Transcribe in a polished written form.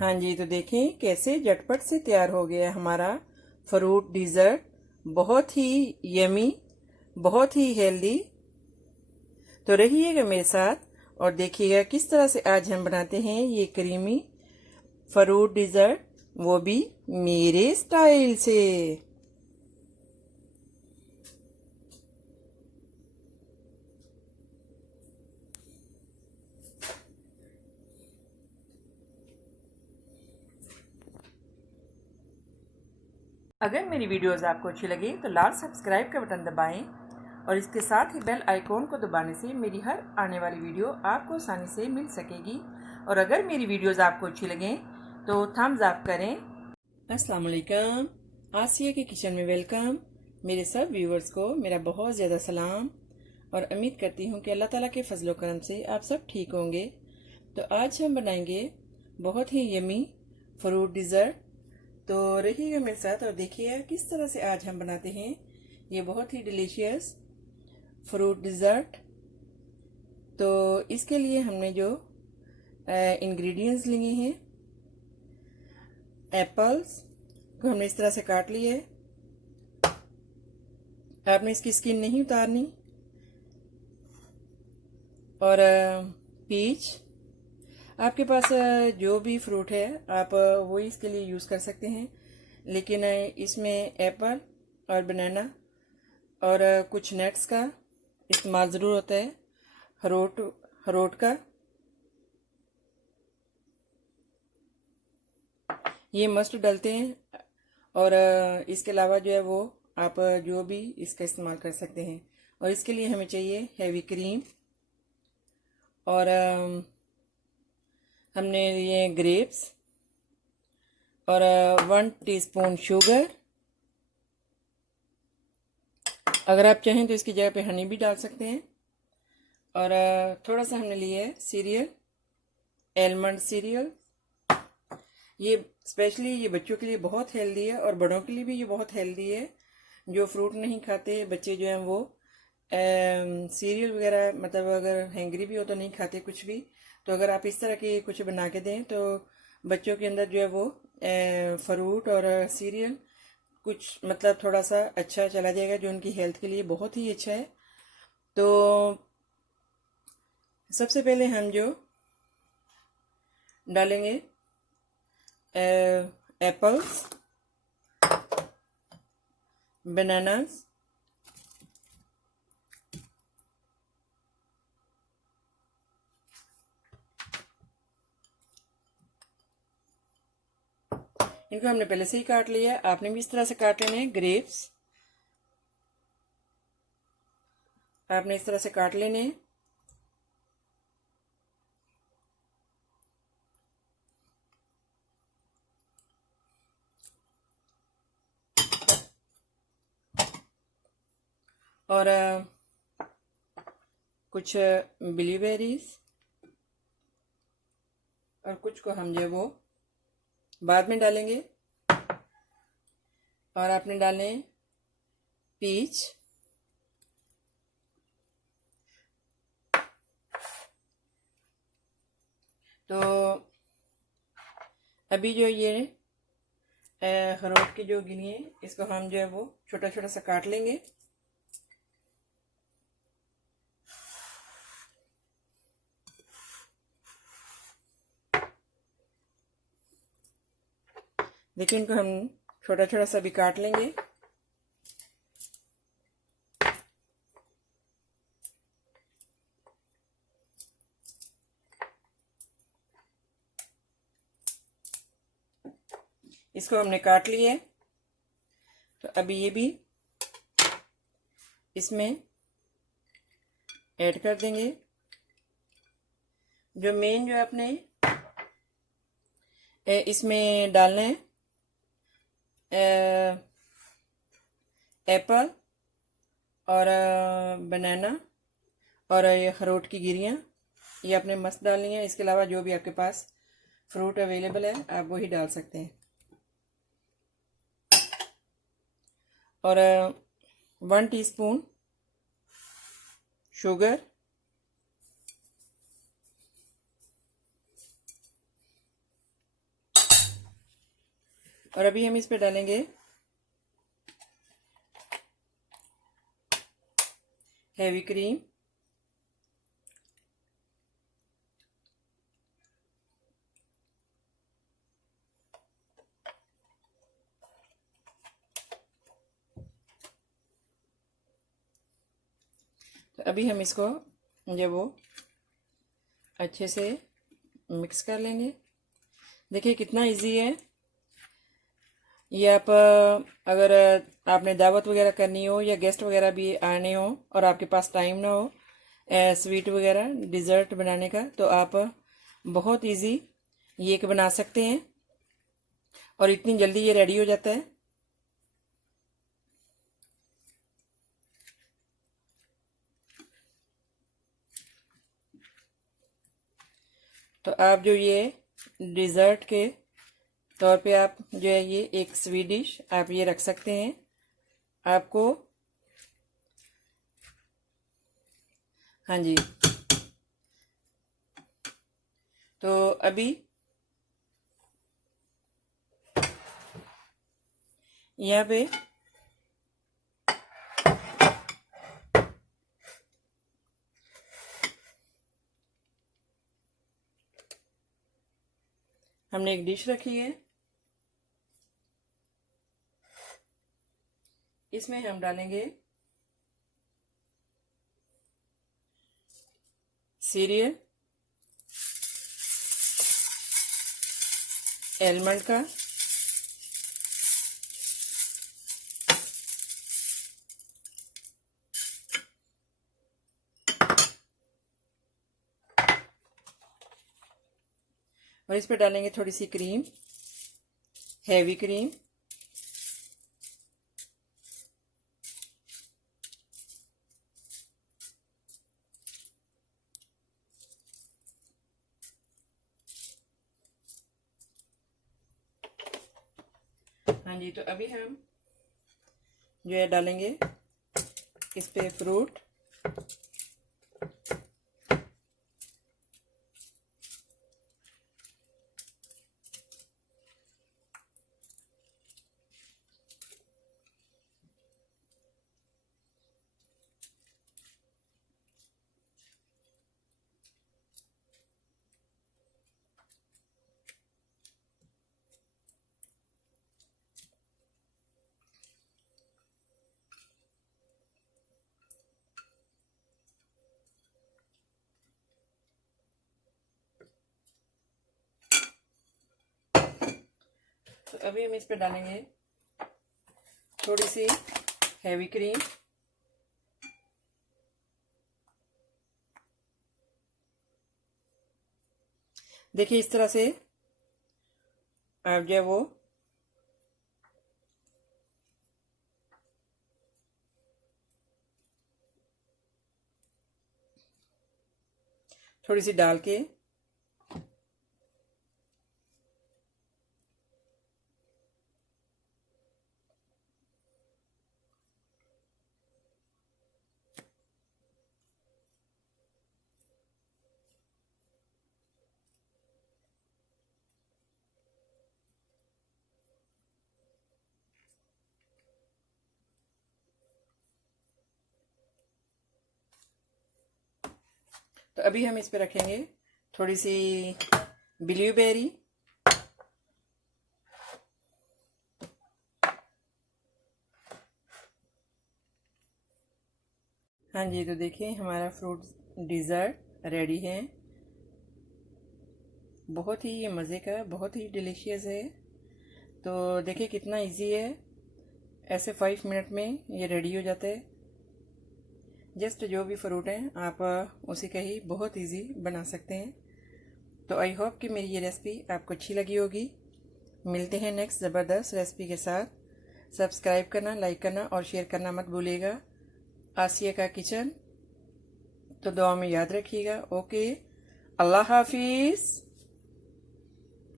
हाँ जी, तो देखें कैसे झटपट से तैयार हो गया हमारा फ्रूट डिज़र्ट। बहुत ही यमी, बहुत ही हेल्दी। तो रहिएगा मेरे साथ और देखिएगा किस तरह से आज हम बनाते हैं ये क्रीमी फ्रूट डिज़र्ट, वो भी मेरे स्टाइल से। अगर मेरी वीडियोस आपको अच्छी लगे तो लाल सब्सक्राइब का बटन दबाएं और इसके साथ ही बेल आइकॉन को दबाने से मेरी हर आने वाली वीडियो आपको आसानी से मिल सकेगी। और अगर मेरी वीडियोस आपको अच्छी लगें तो थम्स अप करें। अस्सलाम वालेकुम, आसिया के किचन में वेलकम। मेरे सब व्यूवर्स को मेरा बहुत ज़्यादा सलाम और उम्मीद करती हूँ कि अल्लाह ताला के फजलो करम से आप सब ठीक होंगे। तो आज हम बनाएंगे बहुत ही यमी फ्रूट डिज़र्ट। तो रहिएगा मेरे साथ और देखिए किस तरह से आज हम बनाते हैं ये बहुत ही डिलीशियस फ्रूट डिज़र्ट। तो इसके लिए हमने जो इंग्रेडिएंट्स लिए हैं, एप्पल्स को हमने इस तरह से काट लिए। आपने इसकी स्किन नहीं उतारनी। और पीच, आपके पास जो भी फ्रूट है आप वो इसके लिए यूज़ कर सकते हैं, लेकिन इसमें एप्पल और बनाना और कुछ नट्स का इस्तेमाल ज़रूर होता है। अखरोट का ये मस्ट डालते हैं। और इसके अलावा जो है वो आप जो भी इसका इस्तेमाल कर सकते हैं। और इसके लिए हमें चाहिए हैवी क्रीम और हमने लिए ग्रेप्स और 1 टीस्पून शुगर। अगर आप चाहें तो इसकी जगह पे हनी भी डाल सकते हैं। और थोड़ा सा हमने लिया है सीरियल, एलमंड सीरियल। ये स्पेशली ये बच्चों के लिए बहुत हेल्दी है और बड़ों के लिए भी ये बहुत हेल्दी है। जो फ्रूट नहीं खाते बच्चे जो हैं वो सीरियल वगैरह, मतलब अगर हैंग्री भी हो तो नहीं खाते कुछ भी। तो अगर आप इस तरह की कुछ बना के दें तो बच्चों के अंदर जो है वो फ्रूट और सीरियल कुछ मतलब थोड़ा सा अच्छा चला जाएगा, जो उनकी हेल्थ के लिए बहुत ही अच्छा है। तो सबसे पहले हम जो डालेंगे एप्पल्स, बनानास, इनको हमने पहले से ही काट लिया है। आपने भी इस तरह से काट लेने हैं। ग्रेप्स आपने इस तरह से काट लेने हैं। और कुछ ब्लूबेरीज और कुछ को हम जो वो बाद में डालेंगे। और आपने डालने पीच, तो अभी जो ये अखरोट की जो गिनी है इसको हम जो है वो छोटा छोटा सा काट लेंगे। देखिए इनको हम छोटा छोटा सा भी काट लेंगे। इसको हमने काट लिया है। तो अभी ये भी इसमें ऐड कर देंगे। जो मेन जो आपने इसमें डालना है एप्पल और बनाना और ये अखरोट की गिरियाँ, ये आपने मस्त डालनी है। इसके अलावा जो भी आपके पास फ्रूट अवेलेबल है आप वही डाल सकते हैं। और 1 टीस्पून शुगर, और अभी हम इस पे डालेंगे हैवी क्रीम। तो अभी हम इसको जब वो अच्छे से मिक्स कर लेंगे। देखिए कितना इजी है ये। आप अगर आपने दावत वगैरह करनी हो या गेस्ट वगैरह भी आने हो और आपके पास टाइम ना हो स्वीट वगैरह डिज़र्ट बनाने का, तो आप बहुत इजी ये एक बना सकते हैं और इतनी जल्दी ये रेडी हो जाता है। तो आप जो ये डिज़र्ट के तौर पे आप जो है ये एक स्वीट डिश आप ये रख सकते हैं। आपको हाँ जी, तो अभी यहाँ पे हमने एक डिश रखी है, इसमें हम डालेंगे सीरियल एलमंड का, और इस पर डालेंगे थोड़ी सी क्रीम, हैवी क्रीम। हाँ जी, तो अभी हम जो है डालेंगे इस पे फ्रूट। तो अभी हम इस पे डालेंगे थोड़ी सी हैवी क्रीम। देखिए इस तरह से आप जो है वो थोड़ी सी डाल के तो अभी हम इस पे रखेंगे थोड़ी सी ब्लूबेरी। हाँ जी, तो देखिए हमारा फ्रूट डिज़र्ट रेडी है। बहुत ही मज़े का, बहुत ही डिलीशियस है। तो देखिए कितना इजी है, ऐसे 5 मिनट में ये रेडी हो जाता है। जस्ट जो भी फ्रूट हैं आप उसी का ही बहुत इजी बना सकते हैं। तो आई होप कि मेरी ये रेसिपी आपको अच्छी लगी होगी। मिलते हैं नेक्स्ट ज़बरदस्त रेसिपी के साथ। सब्सक्राइब करना, लाइक करना और शेयर करना मत भूलिएगा। आसिया का किचन तो दुआ में याद रखिएगा। ओके, अल्लाह हाफिज़।